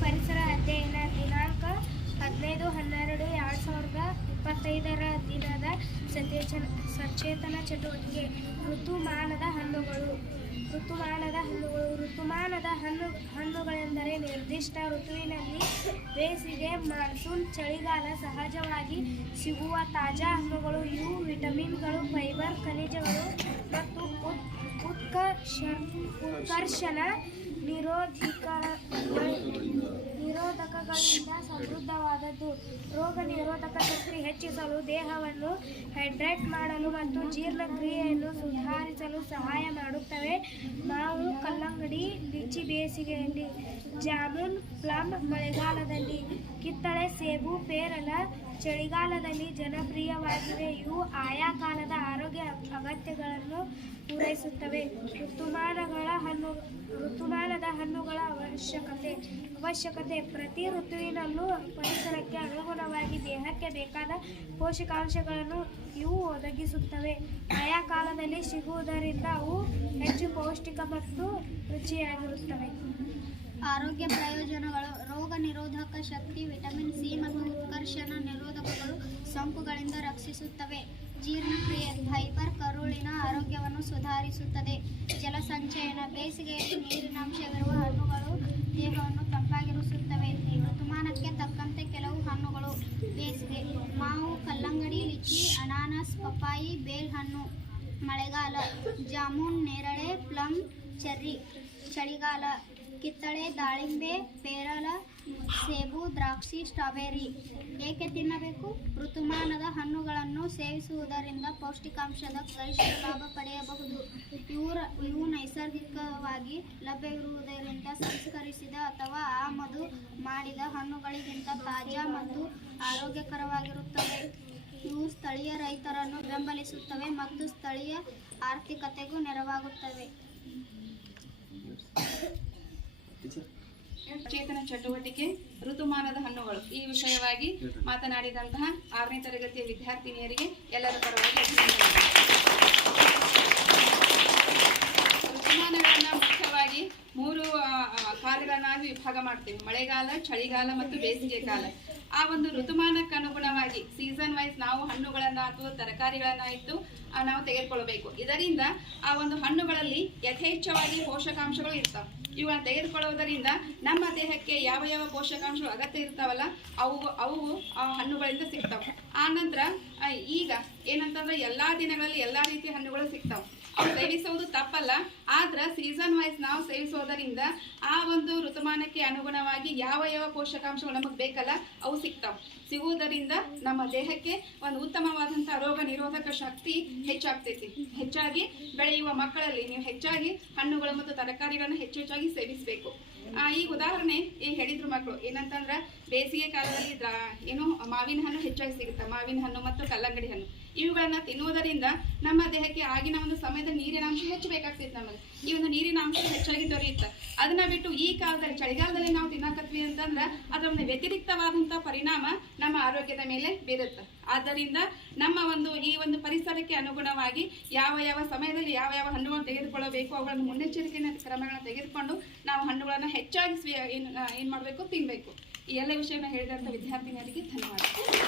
ಪರಿಸರ ಅಧ್ಯಯನ ದಿನಾಂಕ ಹದಿನೈದು, ಹನ್ನೆರಡು, ಎರಡು ಸಾವಿರದ ಇಪ್ಪತ್ತೈದರ ದಿನದ ಸಚೇತನ ಸಚೇತನ ಚಟುವಟಿಕೆ, ಋತುಮಾನದ ಹಣ್ಣುಗಳು ಋತುಮಾನದ ಹಣ್ಣುಗಳು ಋತುಮಾನದ ಹಣ್ಣು ಹಣ್ಣುಗಳೆಂದರೆ ನಿರ್ದಿಷ್ಟ ಋತುವಿನಲ್ಲಿ ಬೇಸಿಗೆ, ಮಾನ್ಸೂನ್, ಚಳಿಗಾಲ ಸಹಜವಾಗಿ ಸಿಗುವ ತಾಜಾ ಹಣ್ಣುಗಳು ಇವು ವಿಟಮಿನ್ಗಳು, ಫೈಬರ್, ಖನಿಜಗಳು ಮತ್ತು ಉತ್- ಉತ್ಕರ್ಷ, ಉತ್ಕರ್ಷಣ ನಿರೋಧಕಗಳಿಂದ ಸಮೃದ್ಧವಾದದ್ದು. ರೋಗ ನಿರೋಧಕ ಶಕ್ತಿ ಹೆಚ್ಚಿಸಲು ದೇಹವನ್ನು ಹೈಡ್ರೇಟ್ ಮಾಡಲು ಮತ್ತು ಜೀರ್ಣಕ್ರಿಯೆಯನ್ನು ಸುಧಾರಿಸಲು ಸಹಾಯ ಮಾಡುತ್ತವೆ. ಮಾವು, ಕಲ್ಲಂಗಡಿ, ಲಿಚಿ ಬೇಸಿಗೆಯಲ್ಲಿ, ಜಾಮೂನ್, ಪ್ಲಮ್ ಮಳೆಗಾಲದಲ್ಲಿ, ಕಿತ್ತಳೆ ಸೇಬು, ಪೇರಲ ಚಳಿಗಾಲದಲ್ಲಿ ಜನಪ್ರಿಯವಾಗಿವೆ. ಇವು ಆಯಾ ಕಾಲದ ಆರೋಗ್ಯ ಅಗತ್ಯಗಳನ್ನು ಪೂರೈಸುತ್ತವೆ. ಋತುಮಾನಗಳ ಹಣ್ಣು ಹಣ್ಣುಗಳ ಅವಶ್ಯಕತೆ ಅವಶ್ಯಕತೆ. ಪ್ರತಿ ಋತುವಿನಲ್ಲೂ ಪರಿಸರಕ್ಕೆ ಅನುಗುಣವಾಗಿ ದೇಹಕ್ಕೆ ಬೇಕಾದ ಪೋಷಕಾಂಶಗಳನ್ನು ಇವು ಒದಗಿಸುತ್ತವೆ. ಆಯಾ ಕಾಲದಲ್ಲಿ ಸಿಗುವುದರಿಂದ ಅವು ಹೆಚ್ಚು ಪೌಷ್ಟಿಕ ಮತ್ತು ರುಚಿಯಾಗಿರುತ್ತವೆ. ಆರೋಗ್ಯ ಪ್ರಯೋಜನಗಳು, ರೋಗ ನಿರೋಧಕ ಶಕ್ತಿ, ವಿಟಮಿನ್ ಸಿ ಮತ್ತು ಉತ್ಕರ್ಷಣ ನಿರೋಧಕಗಳು ಸೋಂಕುಗಳಿಂದ ರಕ್ಷಿಸುತ್ತವೆ. ಜೀರ್ಣಕ್ರಿಯೆ, ಫೈಬರ್ ಕರುಳಿನ ಆರೋಗ್ಯವನ್ನು ಸುಧಾರಿಸುತ್ತದೆ. ಜಲಸಂಚಯನ ಬೇಸಿಗೆಯಲ್ಲಿ ನೀರಿನ ಅಂಶವಿರುವ ಹಣ್ಣುಗಳು, ದೇಹವನ್ನು ತಂಪಾಗಿರಿಸುತ್ತವೆ. ಋತುಮಾನಕ್ಕೆ ತಕ್ಕಂತೆ ಕೆಲವು ಹಣ್ಣುಗಳು. ಬೇಸಿಗೆ. ಮಾವು, ಕಲ್ಲಂಗಡಿ, ಲಿಚಿ, ಅನಾನಸ್, ಪಪ್ಪಾಯಿ, ಬೇಲ್ ಹಣ್ಣು. ಮಳೆಗಾಲ. ಜಾಮೂನ್, ನೇರಳೆ ಪ್ಲಮ್ ಚೆರ್ರಿ. ಚಳಿಗಾಲ. ಕಿತ್ತಳೆ, ದಾಳಿಂಬೆ, ಪೇರಲ, ಸೇಬು, ದ್ರಾಕ್ಷಿ, ಸ್ಟ್ರಾಬೆರಿ. ಏಕೆ ತಿನ್ನಬೇಕು? ಋತುಮಾನದ ಹಣ್ಣುಗಳನ್ನು ಸೇವಿಸುವುದರಿಂದ ಪೌಷ್ಟಿಕಾಂಶದ ಗರಿಷ್ಠ ಲಾಭ ಪಡೆಯಬಹುದು. ನೈಸರ್ಗಿಕವಾಗಿ ಲಭ್ಯವಿರುವುದರಿಂದ ಸಂಸ್ಕರಿಸಿದ ಅಥವಾ ಆಮದು ಮಾಡಿದ ಹಣ್ಣುಗಳಿಗಿಂತ ತಾಜಾ ಮತ್ತು ಆರೋಗ್ಯಕರವಾಗಿರುತ್ತವೆ. ಇವು ಸ್ಥಳೀಯ ರೈತರನ್ನು ಬೆಂಬಲಿಸುತ್ತವೆ ಮತ್ತು ಸ್ಥಳೀಯ ಆರ್ಥಿಕತೆಗೂ ನೆರವಾಗುತ್ತವೆ. ಚೇತನ ಚಟುವಟಿಕೆ, ಋತುಮಾನದ ಹಣ್ಣುಗಳು. ಈ ವಿಷಯವಾಗಿ ಮಾತನಾಡಿದಂತಹ ಆರನೇ ತರಗತಿಯ ವಿದ್ಯಾರ್ಥಿನಿಯರಿಗೆ ಎಲ್ಲರ ಪರವಾಗಿ ಮಳೆಗಾಲ ಚಳಿಗಾಲ ಮತ್ತು ಬೇಸಿಗೆ ಕಾಲ. ಆ ಒಂದು ಋತುಮಾನಕ್ಕೆ ಅನುಗುಣವಾಗಿ ಸೀಸನ್ ವೈಸ್ ನಾವು ಹಣ್ಣುಗಳನ್ನ ಅಥವಾ ತರಕಾರಿಗಳನ್ನ ಇಟ್ಟು ನಾವು ತೆಗೆದುಕೊಳ್ಳಬೇಕು. ಇದರಿಂದ ಆ ಒಂದು ಹಣ್ಣುಗಳಲ್ಲಿ ಯಥೇಚ್ಛವಾಗಿ ಪೋಷಕಾಂಶಗಳು ಇರ್ತಾವೆ. ಇವುಗಳನ್ನ ತೆಗೆದುಕೊಳ್ಳುವುದರಿಂದ ನಮ್ಮ ದೇಹಕ್ಕೆ ಯಾವ ಯಾವ ಪೋಷಕಾಂಶಗಳು ಅಗತ್ಯ ಇರ್ತಾವಲ್ಲ ಅವು ಅವು ಆ ಹಣ್ಣುಗಳಿಂದ ಸಿಗ್ತಾವೆ. ಆ ನಂತರ ಆ, ಏನಂತಂದ್ರೆ ಎಲ್ಲಾ ದಿನಗಳಲ್ಲಿ ಎಲ್ಲಾ ರೀತಿಯ ಹಣ್ಣುಗಳು ಸಿಗ್ತಾವ. ಸೇವಿಸೋದು ತಪ್ಪಲ್ಲ ಆದ್ರ ಸೀಸನ್ ವೈಸ್ ನಾವು ಸೇವಿಸೋದರಿಂದ ಆ ಒಂದು ಋತುಮಾನಕ್ಕೆ ಅನುಗುಣವಾಗಿ ಯಾವ ಯಾವ ಪೋಷಕಾಂಶಗಳು ನಮಗೆ ಬೇಕಲ್ಲ ಅವು ಸಿಗ್ತಾವ. ಸಿಗುವುದರಿಂದ ನಮ್ಮ ದೇಹಕ್ಕೆ ಒಂದು ಉತ್ತಮವಾದಂತಹ ರೋಗ ನಿರೋಧಕ ಶಕ್ತಿ ಹೆಚ್ಚಾಗ್ತೈತಿ. ಹೆಚ್ಚಾಗಿ ಬೆಳೆಯುವ ಮಕ್ಕಳಲ್ಲಿ ನೀವು ಹೆಚ್ಚಾಗಿ ಹಣ್ಣುಗಳು ಮತ್ತು ತರಕಾರಿಗಳನ್ನು ಹೆಚ್ಚು ಹೆಚ್ಚಾಗಿ ಸೇವಿಸಬೇಕು. ಆ, ಈ ಉದಾಹರಣೆ ಈ ಹೇಳಿದ್ರು ಮಕ್ಕಳು ಏನಂತಂದ್ರ ಬೇಸಿಗೆ ಕಾಲದಲ್ಲಿ ಏನು ಮಾವಿನ ಹಣ್ಣು ಹೆಚ್ಚಾಗಿ ಸಿಗುತ್ತೆ? ಮಾವಿನ ಹಣ್ಣು ಮತ್ತು ಕಲ್ಲಂಗಡಿ ಹಣ್ಣು. ಇವುಗಳನ್ನ ತಿನ್ನುವುದರಿಂದ ನಮ್ಮ ದೇಹಕ್ಕೆ ಆಗಿನ ಒಂದು ಸಮಯದ ನೀರಿನ ಅಂಶ ಹೆಚ್ಚು ಬೇಕಾಗ್ತಿತ್ತು ನಮಗೆ. ಈ ಒಂದು ನೀರಿನ ಅಂಶ ಹೆಚ್ಚಾಗಿ ದೊರೆಯುತ್ತೆ. ಅದನ್ನ ಬಿಟ್ಟು ಈ ಕಾಲದಲ್ಲಿ, ಚಳಿಗಾಲದಲ್ಲಿ ನಾವು ತಿನ್ನಕತ್ವಿ ಅಂತಂದ್ರೆ ಅದರ ಒಂದು ವ್ಯತಿರಿಕ್ತವಾದಂತಹ ಪರಿಣಾಮ ನಮ್ಮ ಆರೋಗ್ಯದ ಮೇಲೆ ಬೀರುತ್ತೆ. ಆದ್ದರಿಂದ ನಮ್ಮ ಒಂದು ಈ ಒಂದು ಪರಿಸರಕ್ಕೆ ಅನುಗುಣವಾಗಿ ಯಾವ ಯಾವ ಸಮಯದಲ್ಲಿ ಯಾವ ಯಾವ ಹಣ್ಣುಗಳನ್ನು ತೆಗೆದುಕೊಳ್ಳಬೇಕು, ಅವುಗಳನ್ನು ಮುನ್ನೆಚ್ಚರಿಕೆಯ ಕ್ರಮಗಳನ್ನು ತೆಗೆದುಕೊಂಡು ನಾವು ಹಣ್ಣುಗಳನ್ನು ಹೆಚ್ಚಾಗಿ ಏನು ಏನು ಮಾಡಬೇಕು? ತಿನ್ನಬೇಕು ಈ ಎಲ್ಲ ವಿಷಯನ ಹೇಳಿದಂಥ ವಿದ್ಯಾರ್ಥಿನಿಯರಿಗೆ ಧನ್ಯವಾದ